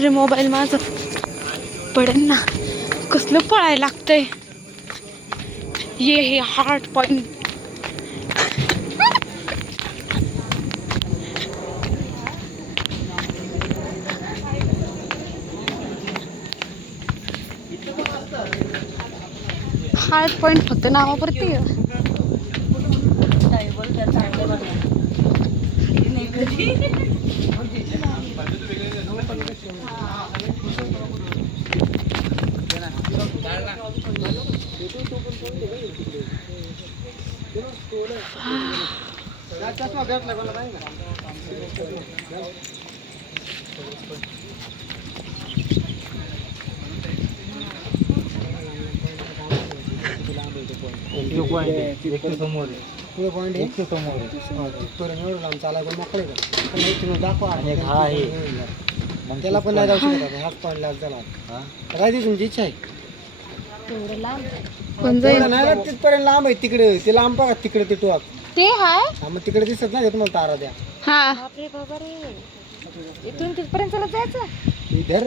रे mobile माझं पडेल ना. कसलं पळायला लागतंय. ये हे हार्ट पॉइंट. हार्ट पॉइंट फक्त नावावरती आहे. त्याला पण नाही जाऊ शकत. हाच पॉईंट लाग झाला. राहायची तुमची इच्छा आहे. नाही तिथपर्यंत लांब आहे. तिकडे ते लांब बघा. तिकडे ते टोक ते हाय. मग तिकडे दिसत नाही तुम्हाला तारा द्या. हा बापरे बाबा रे. इथून तिथपर्यंत जायचं. धर